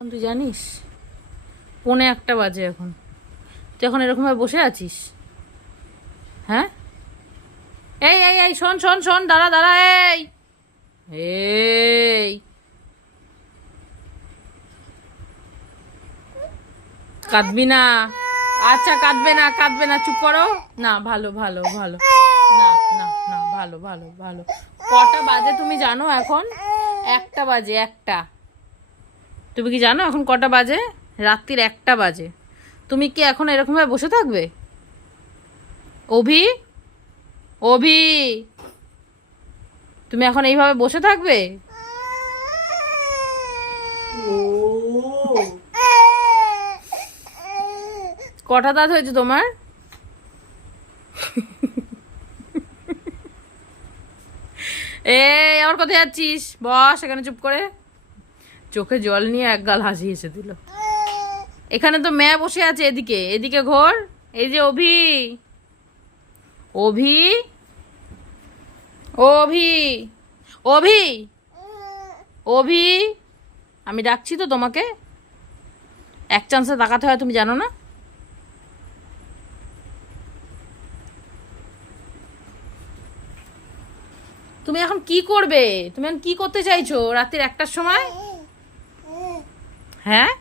তুই জানিস 1:45 বাজে এখন, তুই এখন এরকম ভাবে বসে আছিস? হ্যাঁ, এই এই এই শোন শোন শোন, দাঁড়া দাঁড়া, এই এই কাঁদবি না। আচ্ছা কাঁদবে না, কাঁদবে না, চুপ করো না। ভালো ভালো ভালো, না না না, ভালো ভালো ভালো। কটা বাজে তুমি জানো? এখন 1টা বাজে, 1টা। তুমি কি জানো এখন কটা বাজে? রাত্রির 1টা বাজে। তুমি কি এখন এরকম ভাবে বসে থাকবে? অভি, অভি, তুমি এখন এইভাবে বসে থাকবে? কটা দাঁত হয়েছে তোমার? এই আবার কোথায় যাচ্ছিস? বস এখানে চুপ করে। চোখে জল নিয়ে একগাল হাসি এসে দিল। এখানে তো মেয়ে বসে আছে, এদিকে এদিকে ঘোর। এই যে অভি, অভি, অভি, অভি, অভি, আমি ডাকছি তো তোমাকে। এক চান্সে তাকাতে হয়, তুমি জানো না? তুমি এখন কি করবে? তুমি এখন কি করতে চাইছো রাত্রির 1টার সময়? হ্যাঁ,